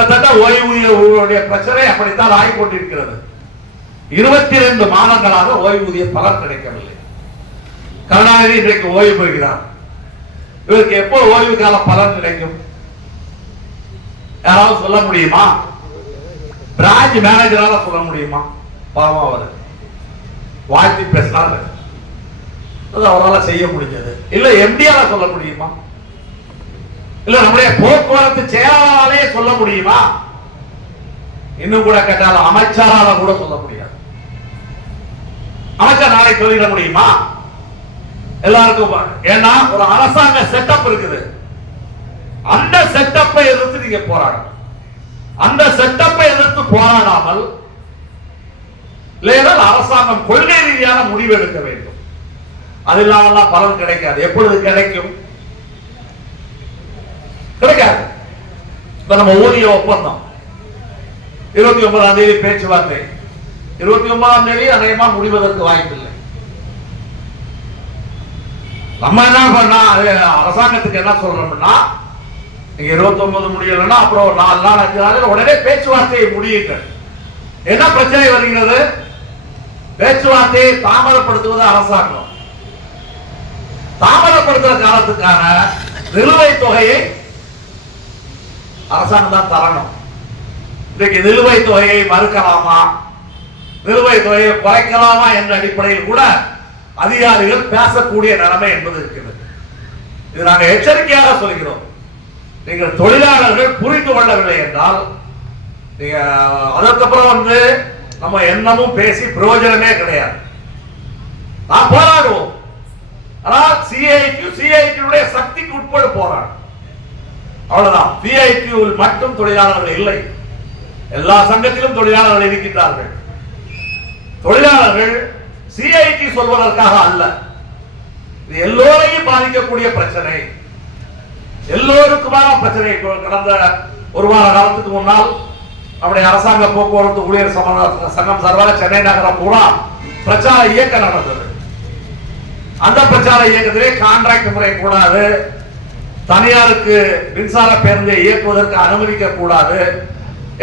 கிட்டத்தட்ட ஓய்வூதிய பிரச்சனை அப்படித்தான் ஆகிக்கொண்டிருக்கிறது. 22 மாதங்களாக ஓய்வூதிய பலன் கிடைக்கவில்லை. கருணாநிதி இன்றைக்கு ஓய்வு பெறுகிறார். இவருக்கு எப்போ ஓய்வு கால பலன் கிடைக்கும்? யாராவது சொல்ல முடியுமா? பிரான்ச் மேனேஜரால சொல்ல முடியுமா? பாவம் அவர் வாழ்த்தி பேசினார், அவரால் செய்ய முடிஞ்சது. இல்ல எம்டியால சொல்ல முடியுமா? இல்ல நம்முடைய போக்குவரத்து செயலாளராலே சொல்ல முடியுமா? இன்னும் கூட கேட்டாலும் அமைச்சரால கூட சொல்ல முடியாது. அமைச்சர் நாளை சொல்லிட முடியுமா? எல்லாருக்கும் ஏன்னா ஒரு அரசாங்க செட்டப் இருக்குது. அந்த செட்டப்பை எதிர்த்து நீங்க போராடணும். அந்த செட்டப்பை எதிர்த்து போராடாமல் இல்லையால் அரசாங்கம் கொள்கை ரீதியான முடிவு எடுக்க வேண்டும். அது இல்லாமல் பலன் கிடைக்காது. எப்பொழுது கிடைக்கும்? கிடைக்காது. இப்ப நம்ம ஊதிய ஒப்பந்தம் 29ஆம் தேதி பேச்சுவார்த்தை, 29ஆம் தேதி அநேகமா முடிவதற்கு வாய்ப்பில்லை. நம்ம என்ன பண்ணா அரசாங்கத்துக்கு என்ன சொல்றோம்னா, நீங்க 29 முடியலன்னா அப்புறம் 4 நாள் 5 நாள் உடனே பேச்சுவார்த்தையை முடியுங்கள். என்ன பிரச்சனை வருகிறது? பேச்சுவார்த்தையை தாமதப்படுத்துவது அரசாங்கம். தாமதப்படுத்துற காலத்துக்கான நிலுவைத் தொகையை அரசாங்கம் தான் தரணும். இன்றைக்கு நிலுவைத் தொகையை மறுக்கலாமா, நிலுவைத் தொகையை குறைக்கலாமா என்ற அடிப்படையில் கூட அதிகாரிகள் பேசக்கூடிய நிலைமை என்பது இருக்கிறது. இது நாங்கள் எச்சரிக்கையாக சொல்கிறோம். நீங்கள் தொழிலாளர்கள் புரிந்து கொள்ளவில்லை என்றால் அதற்கப்புறம் நம்ம என்னமும் பேசி பிரயோஜனமே கிடையாது. நான் போராடுவோம். ஆனால் சிஐடியுடைய சக்திக்கு உட்பட போராடும். அவ்வளவுதான். சிஐடியில் மட்டும் தொழிலாளர்கள் இல்லை, எல்லா சங்கத்திலும் தொழிலாளர்கள் இருக்கின்றார்கள். தொழிலாளர்கள் சிஐடி சொல்வதற்காக அல்ல, இது எல்லோரையும் பாதிக்கக்கூடிய பிரச்சனை, எல்லோருக்குமான பிரச்சனை. கடந்த ஒரு வார காலத்துக்கு முன்னால் நம்முடைய அரசாங்க போக்குவரத்து ஊழியர் சங்கம் சார்பாக சென்னை நகரம் பூரா பிரச்சார இயக்கம் நடந்தது. அந்த பிரச்சார இயக்கத்திலே கான்ட்ராக்ட் முறை கூடாது, தனியாருக்கு மின்சார பேருந்தை இயக்குவதற்கு அனுமதிக்க கூடாது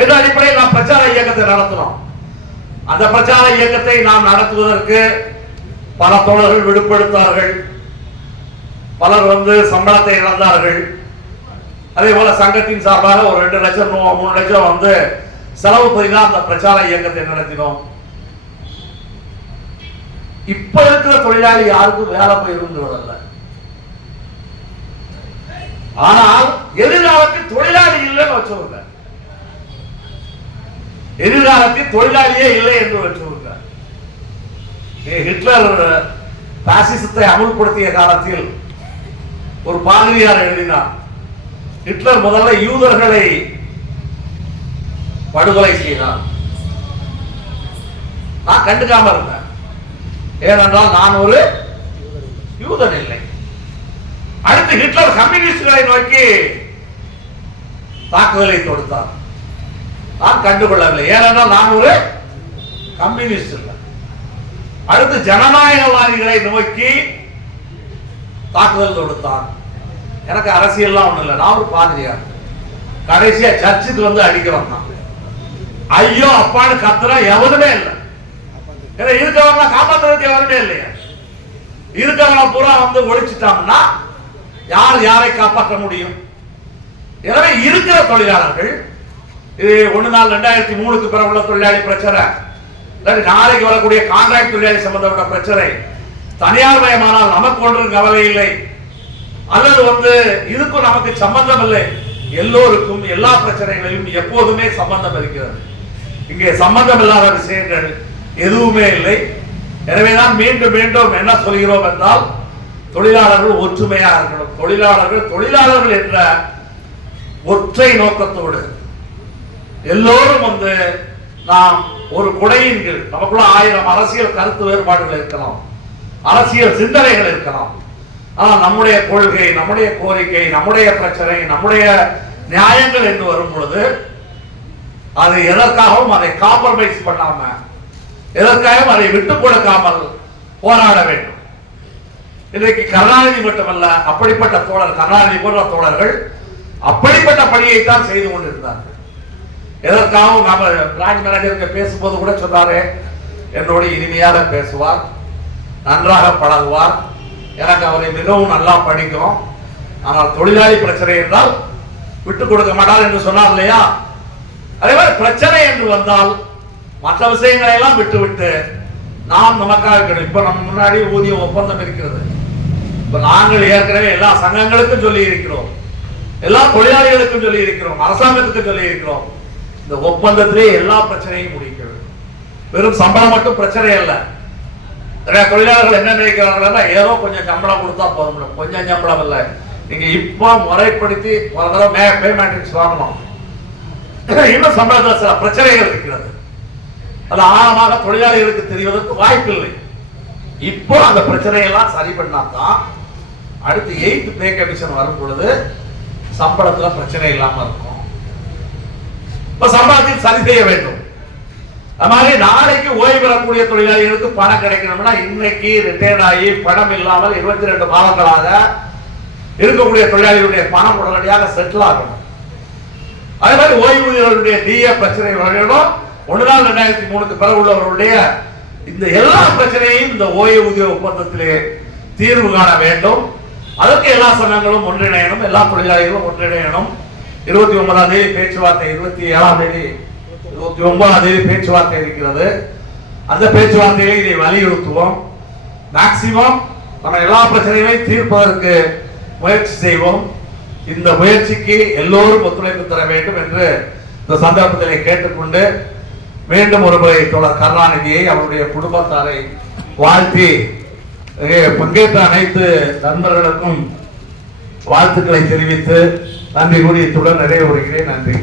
என்ற அடிப்படையில் நாம் பிரச்சார இயக்கத்தை நடத்தினோம். அந்த பிரச்சார இயக்கத்தை நாம் நடத்துவதற்கு பல தோழர்கள் விடுபடுத்தார்கள், பலர் சம்பளத்தை இழந்தார்கள். அதே போல சங்கத்தின் சார்பாக ஒரு 2 லட்சம் 3 லட்சம் செலவு பண்ணி தான் அந்த பிரச்சார இயக்கத்தை நடத்தினோம். இப்ப இருக்கிற தொழிலாளி யாருக்கும் வேலை போயிருந்ததல்ல. ஆனால் எதிர்காலத்தில் தொழிலாளி இல்லைன்னு வச்சுருங்க, எதிர்காலத்தில் தொழிலாளியே இல்லை என்று வச்சுருங்க. ஹிட்லர் பாசிசத்தை அமுல்படுத்திய காலத்தில் ஒரு பாதிரியார் எழுதினார், ஹிட்லர் முதல்ல யூதர்களை படுகொலை செய்தார். நான் கண்டுக்காம இருந்தேன், ஏனென்றால் நான் ஒரு யூதன் இல்லை. அடுத்து ஹிட்லர் கம்யூனிஸ்டுகளை நோக்கி தாக்குதலை தொடுத்தார். நான் கண்டுகொள்ளவில்லை, ஏனென்றால் நான் ஒரு கம்யூனிஸ்ட் இல்லை. அடுத்து ஜனநாயகவாதிகளை நோக்கி தாக்குதல் தொடுத்தார். எனக்கு அரசியல்லாம் ஒண்ணு இல்லை, நான் ஒரு பாதிரியார். கடைசியா சர்ச்சுக்கு அடிக்கிறோம். ஐயோ அப்பான்னு கத்துற எவனுமே இல்லை. இருக்கவங்க காப்பாற்றுறதுக்கு எவருமே இல்லையா? இருக்கவங்க பூரா ஒழிச்சுட்டாங்கன்னா யார் யாரை காப்பாற்ற முடியும்? எனவே இருக்கிற தொழிலாளர்கள், இது 1 நாள் 2003க்கு பிறகு உள்ள தொழிலாளி பிரச்சனை, நாளைக்கு வரக்கூடிய கான்ட்ராக்ட் தொழிலாளி சம்பந்தப்பட்ட பிரச்சனை, தனியார் மயமானால் நமக்கு ஒன்றும் கவலை இல்லை, அல்லது இதுக்கும் நமக்கு சம்பந்தம் இல்லை. எல்லோருக்கும் எல்லா பிரச்சனைகளிலும் எப்போதுமே சம்பந்தம் இருக்கிறது. இங்கே சம்பந்தம் இல்லாத விஷயங்கள் எதுவுமே இல்லை. எனவேதான் மீண்டும் மீண்டும் என்ன சொல்கிறோம் என்றால், தொழிலாளர்கள் ஒற்றுமையாக இருக்கணும். தொழிலாளர்கள் என்ற ஒற்றை நோக்கத்தோடு எல்லோரும் நாம் ஒரு குடையின் கீழ், நமக்குள்ள 1000 அரசியல் கருத்து வேறுபாடுகள் இருக்கலாம், அரசியல் சிந்தனைகள் இருக்கலாம். ஆனால் நம்முடைய கொள்கை, நம்முடைய கோரிக்கை, நம்முடைய பிரச்சனை, நம்முடைய நியாயங்கள் என்று வரும் பொழுது அது எதற்காகவும் அதை காம்ப்ரமைஸ் பண்ணாம, எதற்காகவும் அதை விட்டுக் கொடுக்காமல் போராட வேண்டும். இன்றைக்கு கருணாநிதி மட்டுமல்ல, அப்படிப்பட்ட தோழர், கருணாநிதி போன்ற தோழர்கள் அப்படிப்பட்ட பணியை தான் செய்து கொண்டிருந்தார்கள். எதற்காகவும் நம்ம பிரான்ச் மேனேஜருக்கு பேசும்போது கூட சொன்னாரு, என்னோட இனிமையாக பேசுவார், நன்றாக பழகுவார், எனக்கு அவரை மிகவும் நல்லா படிக்கும், ஆனால் தொழிலாளி பிரச்சனை என்றால் விட்டு கொடுக்க மாட்டார் என்று சொன்னார் இல்லையா? அதே மாதிரி பிரச்சனை என்று வந்தால் மற்ற விஷயங்களை எல்லாம் விட்டு நாம் நமக்காக இருக்கணும். இப்ப நம்ம முன்னாடி ஊதிய ஒப்பந்தம் இருக்கிறது. இப்ப நாங்கள் ஏற்கனவே எல்லா சங்கங்களுக்கும் சொல்லி இருக்கிறோம், எல்லா தொழிலாளிகளுக்கும் சொல்லி இருக்கிறோம், அரசாங்கத்துக்கும் சொல்லி இருக்கிறோம், இந்த ஒப்பந்தத்திலே எல்லா பிரச்சனையும் முடிக்க வேண்டும். வெறும் சம்பளம் மட்டும் பிரச்சனை அல்ல. நிறைய தொழிலாளர்கள் என்ன நினைக்கிறார்கள், ஏதோ கொஞ்சம் சம்பளம் கொடுத்தா போதும். கொஞ்சம் சம்பளம் இல்லை, நீங்க இப்ப முறைப்படுத்தி ஒரு தடவை பே மேட்ரிக்ஸ் வாங்கணும். இன்னும் சம்பளத்தில் சில பிரச்சனைகள் இருக்கிறது, அது ஆழமாக தொழிலாளிகளுக்கு தெரிவதற்கு வாய்ப்பு இல்லை. இப்போ அந்த பிரச்சனையெல்லாம் சரி பண்ணாதான் அடுத்து 8th பே கமிஷன் வரும் பொழுது சம்பளத்துல பிரச்சனை இல்லாம இருக்கும். இப்ப சம்பளத்தில் சரி செய்ய வேண்டும். அது மாதிரி நாளைக்கு ஓய்வு பெறக்கூடிய தொழிலாளிகளுக்கு பணம் கிடைக்கணும்னா இன்னைக்கு ரிட்டையர்ட் ஆகி பணம் இல்லாமல் 22 மாதங்களாக இருக்கக்கூடிய தொழிலாளிகளுடைய பணம் உடனடியாக செட்டில் ஆகணும். அதே மாதிரி ஓய்வூதியர்களுடைய டிஏ பிரச்சனை வரணும். 1/4/2003 பிறகு உள்ளவர்களுடைய இந்த எல்லா பிரச்சனையும் இந்த ஓய்வூதிய ஒப்பந்தத்திலே தீர்வு காண வேண்டும். அதற்கு எல்லா சங்கங்களும் ஒன்றிணையணும், எல்லா தொழிலாளிகளும் ஒன்றிணையணும். 29ஆம் தேதி பேச்சுவார்த்தை, 27ஆம் தேதி 29ஆம் தேதி பேச்சுவார்த்தை இருக்கிறது. அந்த பேச்சுவார்த்தையை இதை வலியுறுத்துவோம். மேக்சிமம் நம்ம எல்லா பிரச்சனைகளையும் தீர்ப்பதற்கு முயற்சி செய்வோம். இந்த முயற்சிக்கு எல்லோரும் ஒத்துழைப்பு தர வேண்டும் என்று இந்த சந்தர்ப்பத்திலே கேட்டுக்கொண்டு மீண்டும் ஒருமுறை தோழர் கருணாநிதியை அவருடைய குடும்பத்தாரை வாழ்த்தி பங்கேற்ற அனைத்து நண்பர்களுக்கும் வாழ்த்துக்களை தெரிவித்து நன்றி கூறி இத்துடன் நிறைவு வருகிறேன். நன்றி.